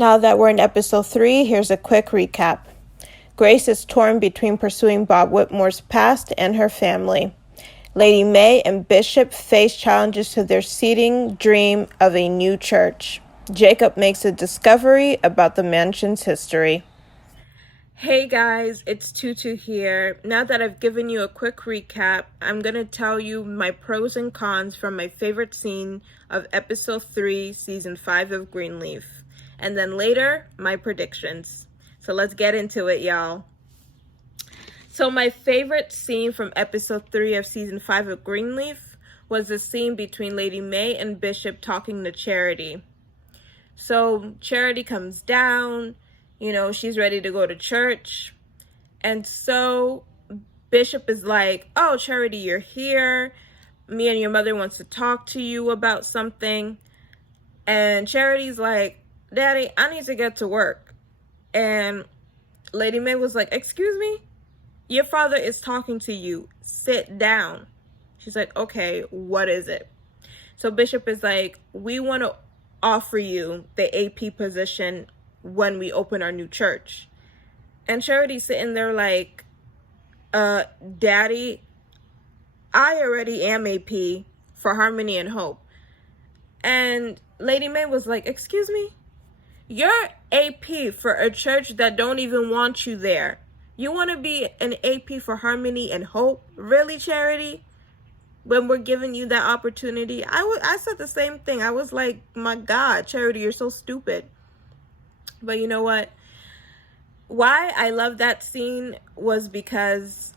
Now that we're in episode 3, here's a quick recap. Grace is torn between pursuing Bob Whitmore's past and her family. Lady May and Bishop face challenges to their seeding dream of a new church. Jacob makes a discovery about the mansion's history. Hey guys, it's Tutu here. Now that I've given you a quick recap, I'm going to tell you my pros and cons from my favorite scene of episode 3, season 5 of Greenleaf. And then later, my predictions. So let's get into it, y'all. So my favorite scene from episode 3 of season 5 of Greenleaf was the scene between Lady May and Bishop talking to Charity. So Charity comes down, she's ready to go to church. And so Bishop is like, "Oh, Charity, you're here. Me and your mother wants to talk to you about something." And Charity's like, "Daddy, I need to get to work." And Lady May was like, "Excuse me? Your father is talking to you. Sit down." She's like, "Okay, what is it?" So Bishop is like, "We want to offer you the AP position when we open our new church." And Charity's sitting there like, "Daddy, I already am AP for Harmony and Hope." And Lady May was like, "Excuse me? You're AP for a church that don't even want you there. You want to be an AP for Harmony and Hope? Really, Charity? When we're giving you that opportunity?" I said the same thing. I was like, "My God, Charity, you're so stupid." But you know what? Why I love that scene was because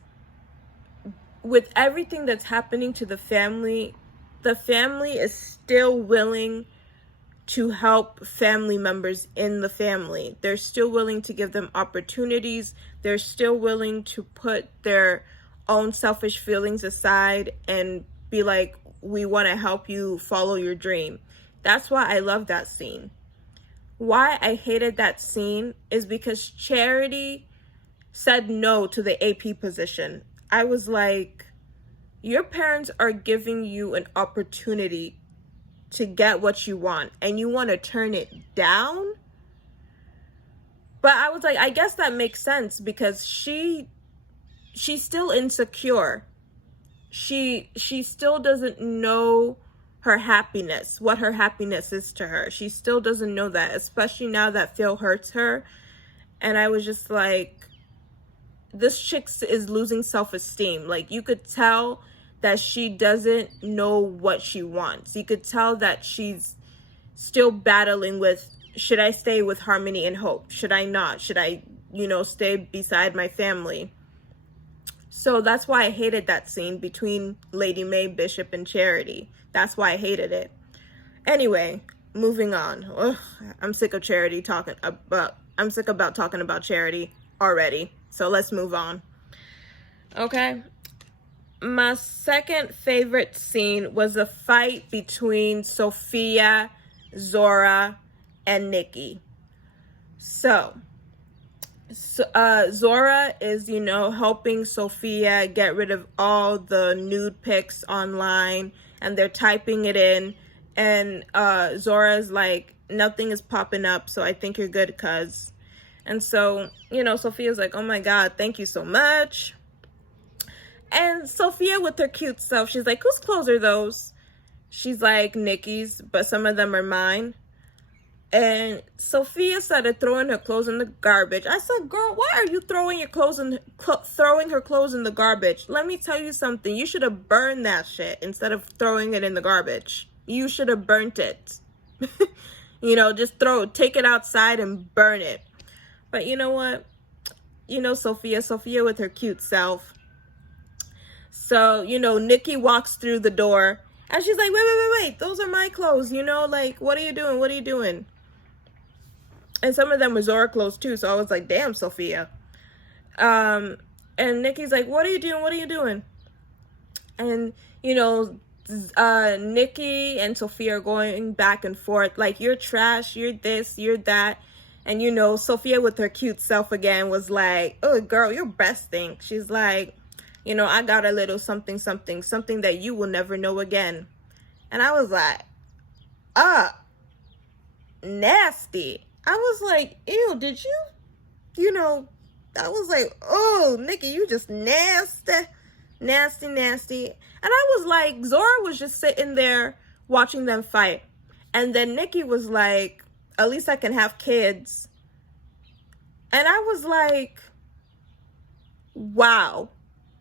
with everything that's happening to the family is still willing to help family members in the family. They're still willing to give them opportunities. They're still willing to put their own selfish feelings aside and be like, "We want to help you follow your dream." That's why I love that scene. Why I hated that scene is because Charity said no to the AP position. I was like, your parents are giving you an opportunity to get what you want and you want to turn it down? But I was like, I guess that makes sense because she's still insecure. She still doesn't know her happiness, what her happiness is to her. She still doesn't know that, especially now that Phil hurts her. And I was just like, this chick is losing self-esteem. Like, you could tell that she doesn't know what she wants. You could tell that she's still battling with, should I stay with Harmony and Hope? Should I not? Should I, stay beside my family? So that's why I hated that scene between Lady May, Bishop, and Charity. That's why I hated it. Anyway, moving on. Ugh, I'm sick about talking about Charity already. So let's move on. Okay. My second favorite scene was the fight between Sophia, Zora, and Nikki. So Zora is, helping Sophia get rid of all the nude pics online, and they're typing it in, and Zora's like, "Nothing is popping up, so I think you're good, cuz." And so, Sophia's like, "Oh my God, thank you so much." And Sophia with her cute self, she's like, "Whose clothes are those?" She's like, "Nikki's, but some of them are mine." And Sophia started throwing her clothes in the garbage. I said, "Girl, why are you throwing her clothes in the garbage? Let me tell you something. You should have burned that shit instead of throwing it in the garbage. You should have burnt it. Just take it outside and burn it." But you know what? Sophia with her cute self. So, Nikki walks through the door and she's like, wait, those are my clothes, like, what are you doing? And some of them were Zora clothes too, so I was like, damn, Sophia. And Nikki's like, what are you doing? And, Nikki and Sophia are going back and forth, like, "You're trash, you're this, you're that." And, Sophia with her cute self again was like, "Oh, girl, you're breasting." She's like, "I got a little something that you will never know again." And I was like, nasty. I was like, ew, did you, I was like, oh, Nikki, you just nasty, nasty, nasty. And I was like, Zora was just sitting there watching them fight. And then Nikki was like, at least I can have kids. And I was like, wow,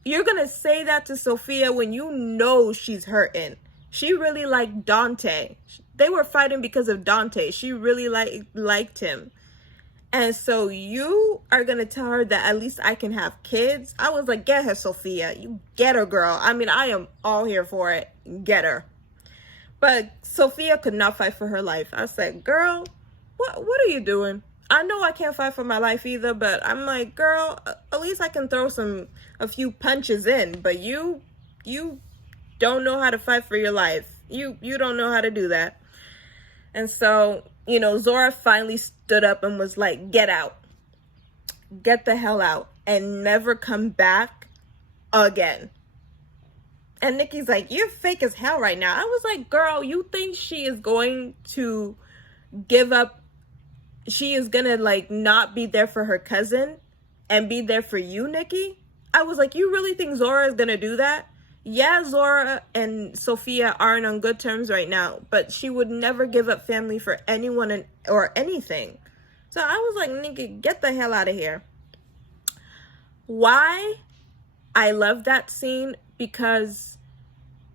you're going to say that to Sophia when you know she's hurting. She really liked Dante. They were fighting because of Dante. She really liked him. And so you are going to tell her that at least I can have kids? I was like, get her, Sophia. You get her, girl. I mean, I am all here for it. Get her. But Sophia could not fight for her life. I said, girl, what are you doing? I know I can't fight for my life either, but I'm like, girl, at least I can throw a few punches in. But you don't know how to fight for your life. You don't know how to do that. And so, Zora finally stood up and was like, get out. Get the hell out. And never come back again. And Nikki's like, you're fake as hell right now. I was like, girl, you think she is going to give up? She is going to like not be there for her cousin and be there for you, Nikki? I was like, you really think Zora is going to do that? Yeah, Zora and Sophia aren't on good terms right now, but she would never give up family for anyone or anything. So I was like, Nikki, get the hell out of here. Why I love that scene? Because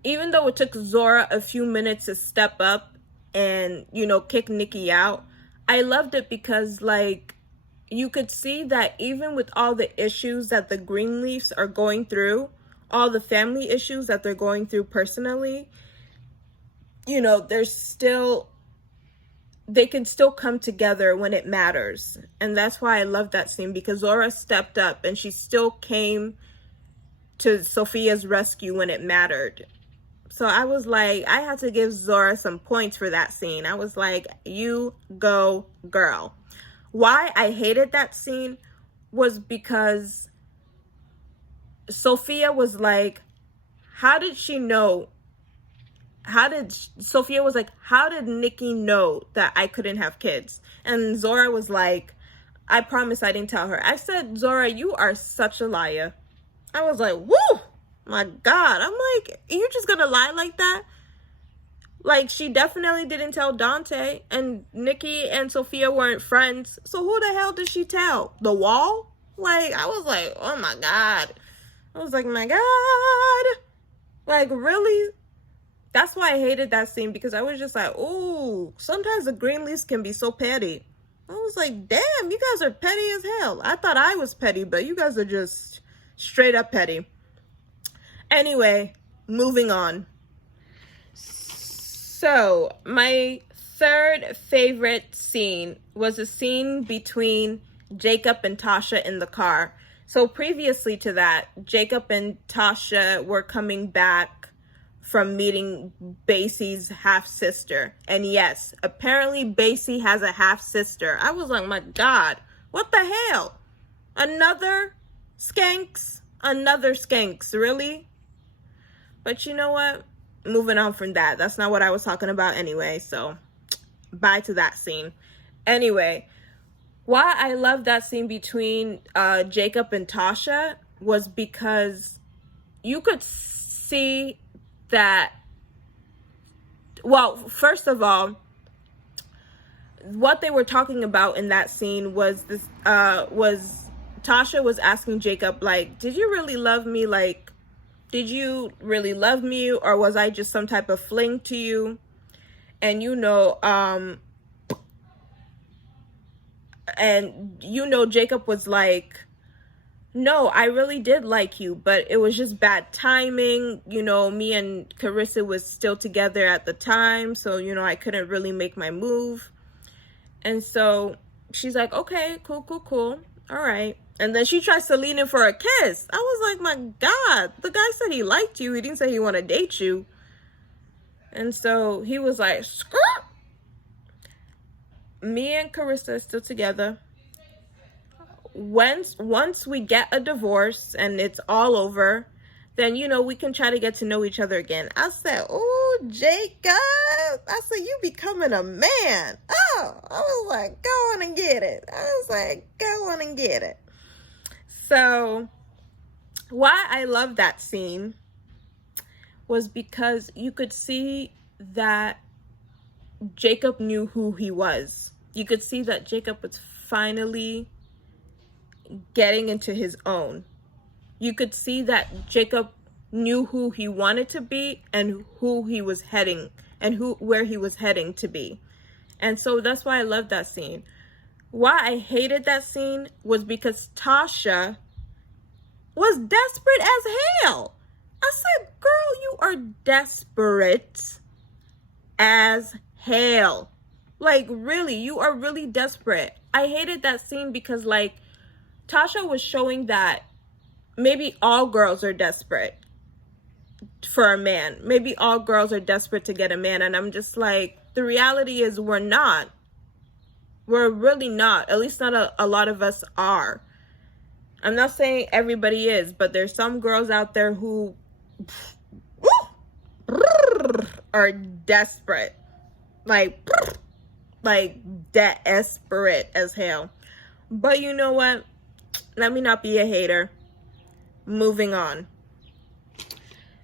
even though it took Zora a few minutes to step up and, kick Nikki out, I loved it because, like, you could see that even with all the issues that the Greenleafs are going through, all the family issues that they're going through personally, they can still come together when it matters. And that's why I love that scene, because Zora stepped up and she still came to Sophia's rescue when it mattered. So I was like, I had to give Zora some points for that scene. I was like, you go, girl. Why I hated that scene was because Sophia was like, how did she know? Sophia was like, how did Nikki know that I couldn't have kids? And Zora was like, I promise I didn't tell her. I said, Zora, you are such a liar. I was like, woo, my God. I'm like, you just gonna lie like that? Like, she definitely didn't tell Dante, and Nikki and Sophia weren't friends. So who the hell did she tell? The wall? Like, I was like, oh my God. I was like, my God. Like, really? That's why I hated that scene, because I was just like, ooh, sometimes the Greenleafs can be so petty. I was like, damn, you guys are petty as hell. I thought I was petty, but you guys are just straight up petty. Anyway, moving on. So, my third favorite scene was a scene between Jacob and Tasha in the car. So previously to that, Jacob and Tasha were coming back from meeting Basie's half-sister. And yes, apparently Basie has a half-sister. I was like, my God, what the hell? Another skanks? Another skanks, really? But you know what? Moving on from that. That's not what I was talking about anyway, so bye to that scene. Anyway, why I love that scene between Jacob and Tasha was because you could see that, well, first of all, what they were talking about in that scene was this, was Tasha was asking Jacob, like, did you really love me? Like, did you really love me, or was I just some type of fling to you? And Jacob was like, no, I really did like you, but it was just bad timing. Me and Carissa was still together at the time, so, I couldn't really make my move. And so she's like, okay, cool. All right. And then she tries to lean in for a kiss. I was like, my God, the guy said he liked you. He didn't say he want to date you. And so he was like, skirt. Me and Carissa are still together. Once we get a divorce and it's all over, then, we can try to get to know each other again. I said, oh, Jacob. I said, you becoming a man. Oh, I was like, go on and get it. I was like, go on and get it. So why I love that scene was because you could see that Jacob knew who he was. You could see that Jacob was finally getting into his own. You could see that Jacob knew who he wanted to be and who he was heading and where he was heading to be. And so that's why I love that scene. Why I hated that scene was because Tasha was desperate as hell. I said, girl, you are desperate as hell. Like, really, you are really desperate. I hated that scene because, like, Tasha was showing that maybe all girls are desperate for a man. Maybe all girls are desperate to get a man. And I'm just like, the reality is we're not. We're really not. At least not a lot of us are. I'm not saying everybody is, but there's some girls out there who are desperate. Like desperate as hell. But you know what? Let me not be a hater. Moving on.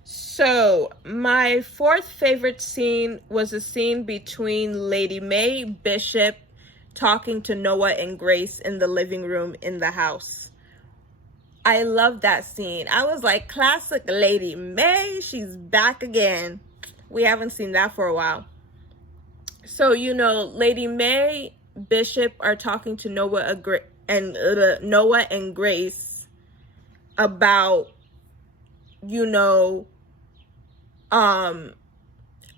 So, my fourth favorite scene was a scene between Lady Mae, Bishop, talking to Noah and Grace in the living room in the house. I love that scene. I was like, classic Lady Mae, she's back again. We haven't seen that for a while. So, you know, Lady Mae, Bishop are talking to Noah and Grace about, you know,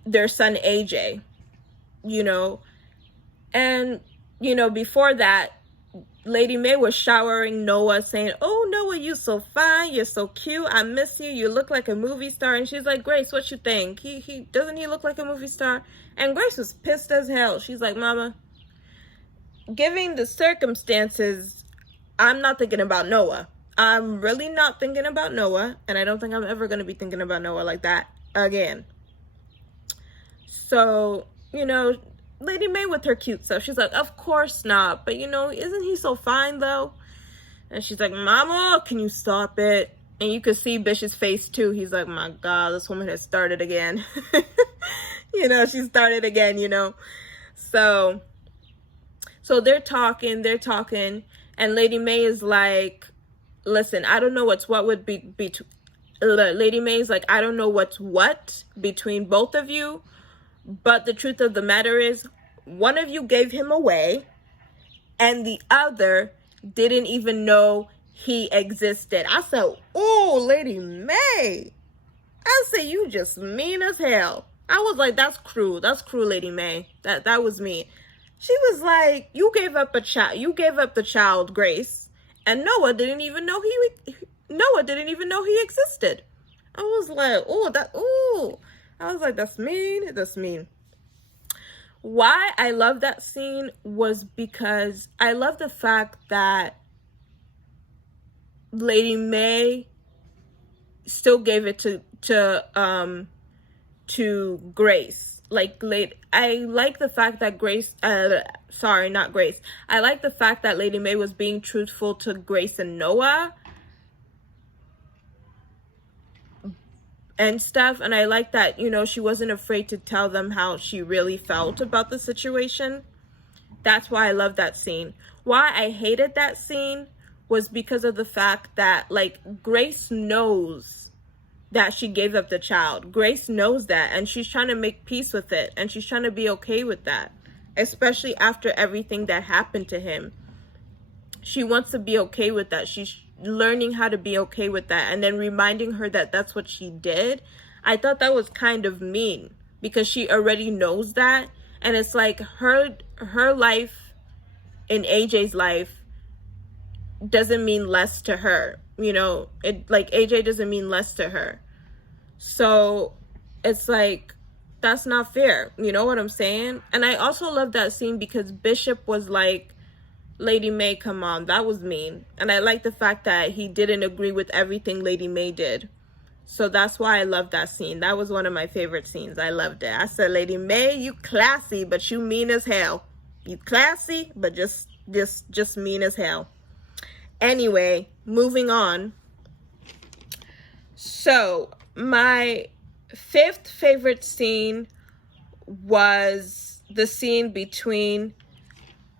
their son AJ, you know. And, you know, before that, Lady Mae was showering Noah, saying, oh, Noah, you so fine, you're so cute, I miss you, you look like a movie star. And she's like, Grace, what you think? He doesn't he look like a movie star? And Grace was pissed as hell. She's like, Mama, given the circumstances, I'm not thinking about Noah. I'm really not thinking about Noah, and I don't think I'm ever going to be thinking about Noah like that again. So, you know, Lady Mae with her cute stuff, she's like, of course not, but you know, isn't he so fine though? And she's like, Mama, can you stop it? And you could see Bishop's face too. He's like, my God, this woman has started again. You know, she started again, you know. So they're talking, and Lady Mae is like, listen, I don't know what would be Lady Mae is like, I don't know what's what between both of you, but the truth of the matter is, one of you gave him away, and the other didn't even know he existed. I said, oh, Lady Mae. I said, you just mean as hell. I was like, that's cruel. That's cruel, Lady Mae. That was mean. She was like, you gave up the child, Grace, and Noah didn't even know he existed. I was like, I was like, that's mean. That's mean. Why I love that scene was because I love the fact that Lady Mae still gave it to Grace. I like the fact that I like the fact that Lady Mae was being truthful to Grace and Noah and stuff. And I like that, you know, she wasn't afraid to tell them how she really felt about the situation. That's why I love that scene. Why I hated that scene was because of the fact that, like, Grace knows that she gave up the child. Grace knows that, and she's trying to make peace with it, and she's trying to be okay with that, especially after everything that happened to him. She wants to be okay with that. She's learning how to be okay with that, and then reminding her that that's what she did. I thought that was kind of mean, because she already knows that, and it's like her life and AJ's life doesn't mean less to her. You know, it, like, AJ doesn't mean less to her. So it's like, that's not fair. You know what I'm saying? And I also love that scene because Bishop was like, Lady Mae, come on, that was mean. And I like the fact that he didn't agree with everything Lady Mae did. So that's why I love that scene. That was one of my favorite scenes. I loved it. I said, Lady May, you classy, but you mean as hell. You classy, but just mean as hell. Anyway, moving on. So my fifth favorite scene was the scene between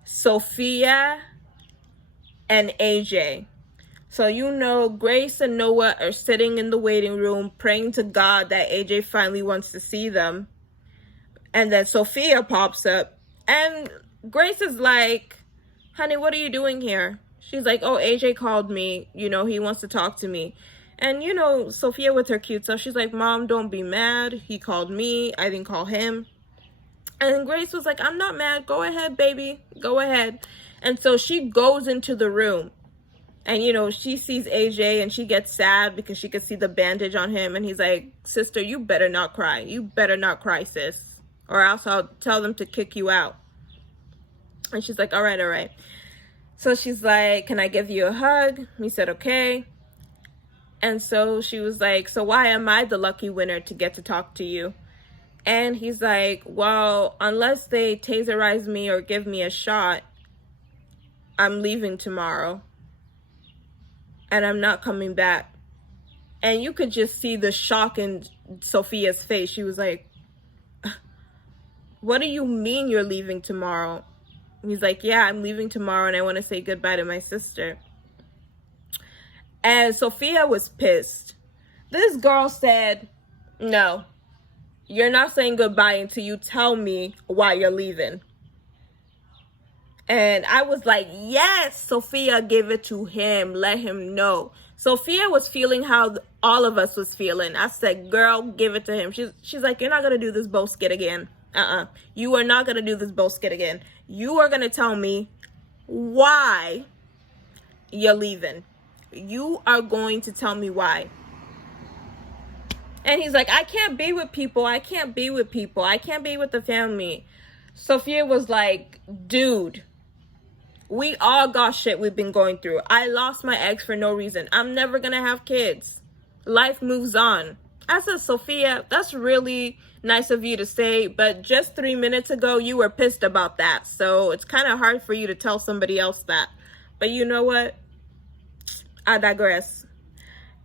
Sophia and AJ. So, you know, Grace and Noah are sitting in the waiting room praying to God that AJ finally wants to see them. And then Sophia pops up and Grace is like, honey, what are you doing here? She's like, oh, AJ called me. You know, he wants to talk to me. And, you know, Sophia with her cute self, she's like, Mom, don't be mad. He called me. I didn't call him. And Grace was like, I'm not mad. Go ahead, baby. Go ahead. And so she goes into the room. And, you know, she sees AJ and she gets sad because she could see the bandage on him. And he's like, sister, you better not cry. You better not cry, sis. Or else I'll tell them to kick you out. And she's like, all right, all right. So she's like, can I give you a hug? He said, okay. And so she was like, so why am I the lucky winner to get to talk to you? And he's like, well, unless they taserize me or give me a shot, I'm leaving tomorrow. And I'm not coming back. And you could just see the shock in Sophia's face. She was like, what do you mean you're leaving tomorrow? He's like, yeah, I'm leaving tomorrow and I want to say goodbye to my sister. And Sophia was pissed. This girl said, no, you're not saying goodbye until you tell me why you're leaving. And I was like, yes, Sophia, give it to him. Let him know. Sophia was feeling how all of us was feeling. I said, girl, give it to him. She's like, you're not going to do this both skit again. You are not going to do this both skit again. You are going to tell me why you're leaving. You are going to tell me why. And he's like, I can't be with people. I can't be with people. I can't be with the family. Sophia was like, dude, we all got shit we've been going through. I lost my ex for no reason. I'm never going to have kids. Life moves on. I said, Sophia, that's really nice of you to say, but just 3 minutes ago, you were pissed about that. So it's kind of hard for you to tell somebody else that. But you know what? I digress.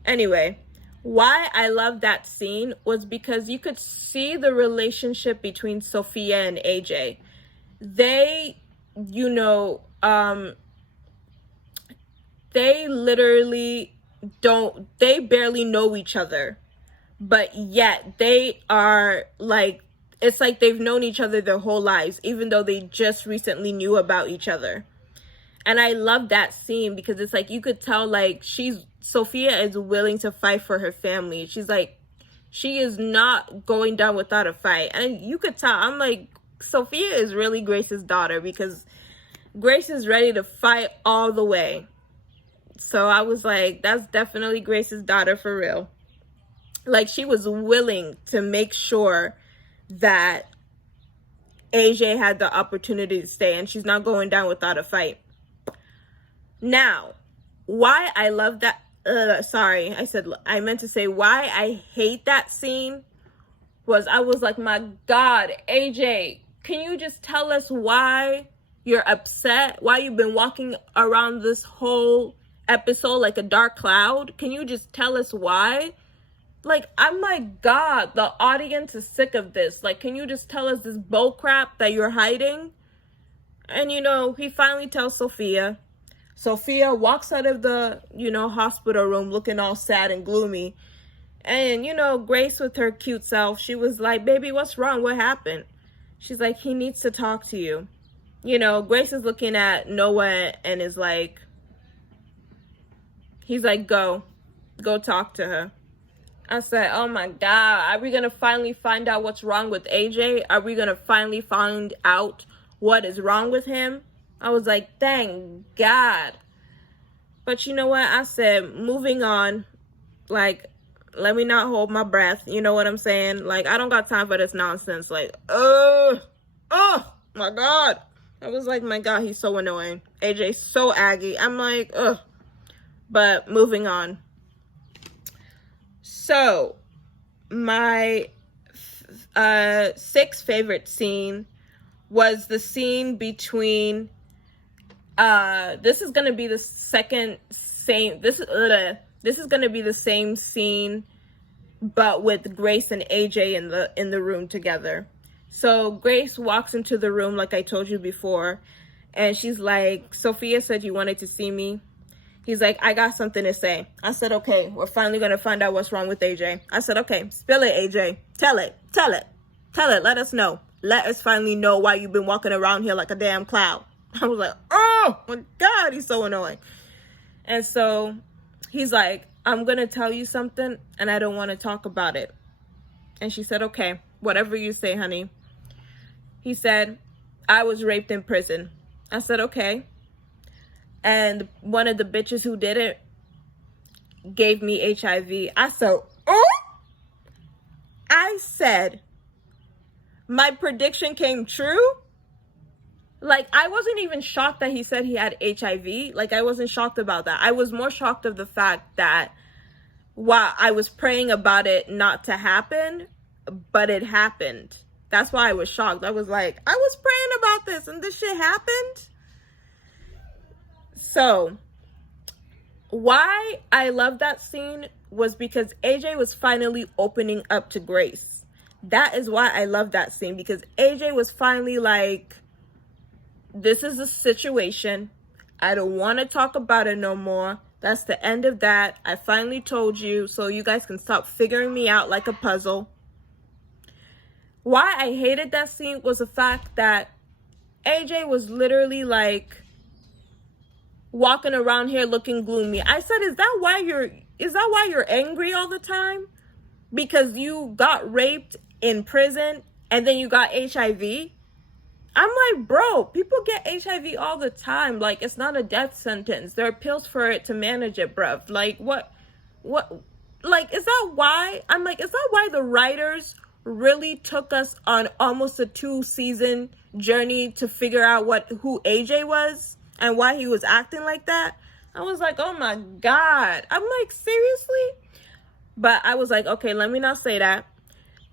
Anyway, why I love that scene was because you could see the relationship between Sophia and AJ. They, you know, they literally they barely know each other, but yet they are like, it's like they've known each other their whole lives, even though they just recently knew about each other. And I love that scene because it's like, you could tell like Sophia is willing to fight for her family. She's like, she is not going down without a fight. And you could tell, I'm like, Sophia is really Grace's daughter because Grace is ready to fight all the way. So I was like, that's definitely Grace's daughter for real. Like, she was willing to make sure that AJ had the opportunity to stay, and she's not going down without a fight. Now, why I love that, I meant to say why I hate that scene was I was like, my God, AJ, can you just tell us why you're upset? Why you've been walking around this whole episode like a dark cloud? Can you just tell us why? Like, I'm like, God, the audience is sick of this. Like, can you just tell us this bull crap that you're hiding? And, you know, he finally tells Sophia. Sophia walks out of the, you know, hospital room looking all sad and gloomy. And, you know, Grace with her cute self, she was like, baby, what's wrong? What happened? She's like, he needs to talk to you. You know, Grace is looking at Noah and is like, he's like, go talk to her. I said, oh my God, are we going to finally find out what's wrong with AJ? Are we going to finally find out what is wrong with him? I was like, thank God. But you know what? I said, moving on, like, let me not hold my breath. You know what I'm saying? Like, I don't got time for this nonsense. Like, oh my God. I was like, my God, he's so annoying. AJ's so aggy. I'm like, ugh. But moving on. So, my sixth favorite scene was the scene between this is gonna be the same scene, but with Grace and AJ in the room together. So Grace walks into the room, like I told you before, and she's like, Sophia said you wanted to see me. He's like, I got something to say. I said, okay, we're finally gonna find out what's wrong with AJ. I said, okay, spill it, AJ. Tell it. Let us know. Let us finally know why you've been walking around here like a damn cloud. I was like, oh my God, he's so annoying. And so he's like, I'm going to tell you something and I don't want to talk about it. And she said, okay, whatever you say, honey. He said, I was raped in prison. I said, okay. And one of the bitches who did it gave me HIV. I said, oh! I said, my prediction came true? Like, I wasn't even shocked that he said he had HIV. Like, I wasn't shocked about that. I was more shocked of the fact that while I was praying about it not to happen, but it happened. That's why I was shocked. I was like, I was praying about this and this shit happened? So, why I love that scene was because AJ was finally opening up to Grace. That is why I love that scene, because AJ was finally like, this is a situation. I don't want to talk about it no more. That's the end of that. I finally told you, so you guys can stop figuring me out like a puzzle. Why I hated that scene was the fact that AJ was literally like walking around here looking gloomy. I said, is that why you're angry all the time? Because you got raped in prison and then you got HIV? I'm like, bro, people get HIV all the time. Like, it's not a death sentence. There are pills for it to manage it, bruv. Like, what, like, is that why? I'm like, is that why the writers really took us on almost a 2-season journey to figure out who AJ was and why he was acting like that? I was like, oh my God. I'm like, seriously? But I was like, okay, let me not say that.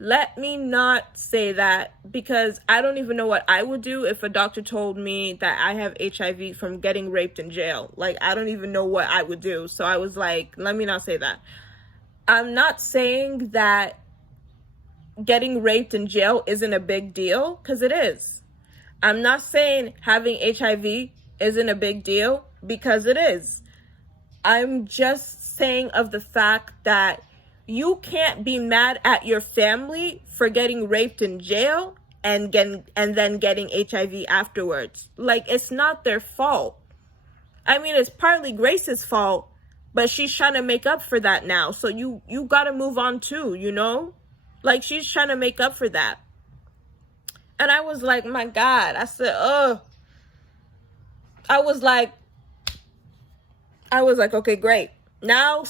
Let me not say that, because I don't even know what I would do if a doctor told me that I have HIV from getting raped in jail. Like, I don't even know what I would do. So I was like, let me not say that. I'm not saying that getting raped in jail isn't a big deal, because it is. I'm not saying having HIV isn't a big deal, because it is. I'm just saying of the fact that you can't be mad at your family for getting raped in jail and then getting HIV afterwards. Like, it's not their fault. I mean, it's partly Grace's fault, but she's trying to make up for that now. So you got to move on too, you know? Like, she's trying to make up for that. And I was like, my God. I said, ugh. I was like, okay, great. Now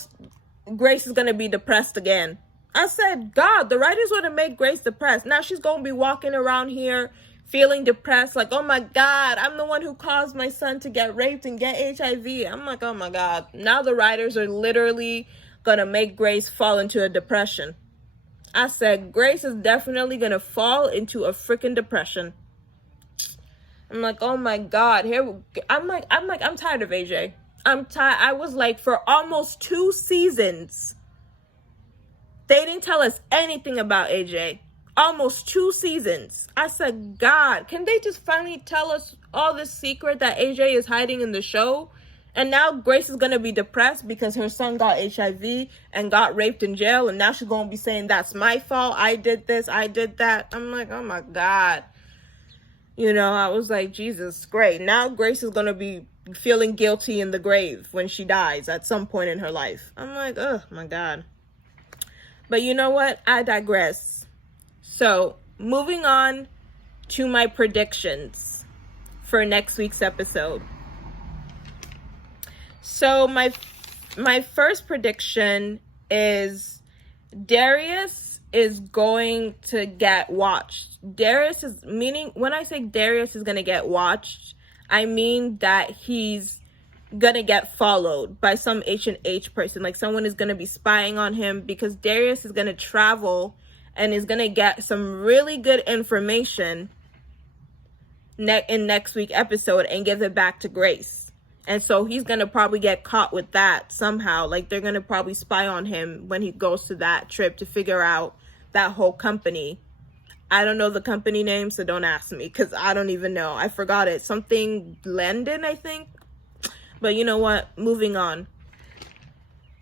Grace is going to be depressed again. I said, God, the writers want to make Grace depressed. Now she's going to be walking around here feeling depressed. Like, oh my God, I'm the one who caused my son to get raped and get HIV. I'm like, oh my God. Now the writers are literally going to make Grace fall into a depression. I said, Grace is definitely going to fall into a freaking depression. I'm like, oh my God. I'm tired of AJ. I'm tired. I was like, for almost 2 seasons, they didn't tell us anything about AJ. Almost 2 seasons. I said, God, can they just finally tell us all the secret that AJ is hiding in the show? And now Grace is going to be depressed because her son got HIV and got raped in jail. And now she's going to be saying, that's my fault. I did this. I did that. I'm like, oh my God. You know, I was like, Jesus, great. Now Grace is going to be feeling guilty in the grave when she dies at some point in her life. I'm like, oh my God. But you know what? I digress. So, moving on to my predictions for next week's episode. So, my first prediction is Darius is going to get watched. Darius is, meaning, when I say Darius is going to get watched, I mean that he's gonna get followed by some H&H person. Like, someone is gonna be spying on him, because Darius is gonna travel and is gonna get some really good information in next week's episode and give it back to Grace. And so he's gonna probably get caught with that somehow. Like, they're gonna probably spy on him when he goes to that trip to figure out that whole company. I don't know the company name, so don't ask me, because I don't even know. I forgot it. Something London, I think. But you know what? Moving on.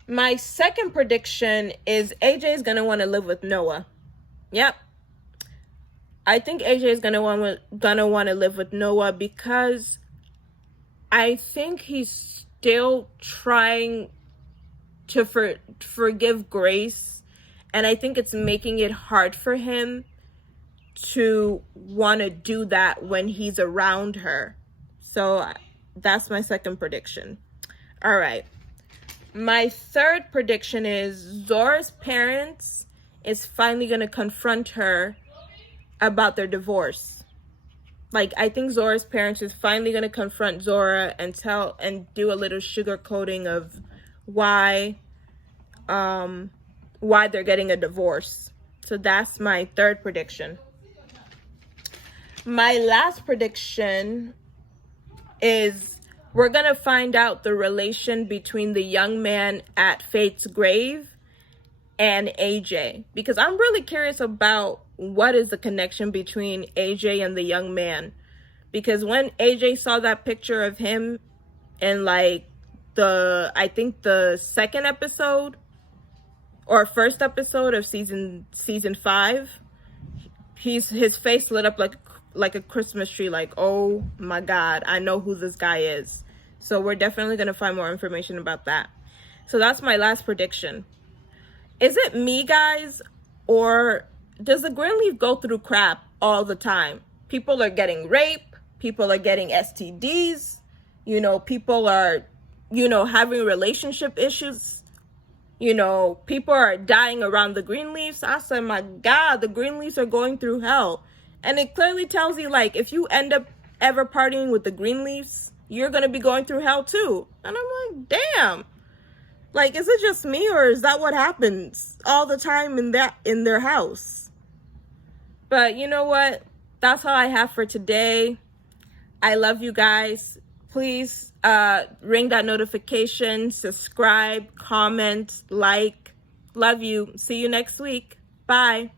My second prediction is AJ is going to want to live with Noah. Yep. I think AJ is going to want to live with Noah, because I think he's still trying to forgive Grace. And I think it's making it hard for him to want to do that when he's around her. So that's my second prediction. All right. My third prediction is Zora's parents is finally going to confront her about their divorce. Like, I think Zora's parents is finally going to confront Zora and do a little sugarcoating of why they're getting a divorce. So that's my third prediction. My last prediction is we're going to find out the relation between the young man at Fate's grave and AJ. Because I'm really curious about what is the connection between AJ and the young man. Because when AJ saw that picture of him in, like, I think the second episode or first episode of season 5, his face lit up like a Christmas tree. Like, oh my God, I know who this guy is. So we're definitely going to find more information about that. So that's my last prediction. Is it me, guys? Or does the Greenleaf go through crap all the time? People are getting raped. People are getting STDs. You know, people are, having relationship issues. People are dying around the Greenleafs. I said, my God, the Greenleafs are going through hell. And it clearly tells you, like, if you end up ever partying with the Greenleafs, you're going to be going through hell too. And I'm like, damn. Like, is it just me, or is that what happens all the time in their house? But you know what? That's all I have for today. I love you guys. Please ring that notification, subscribe, comment, like. Love you. See you next week. Bye.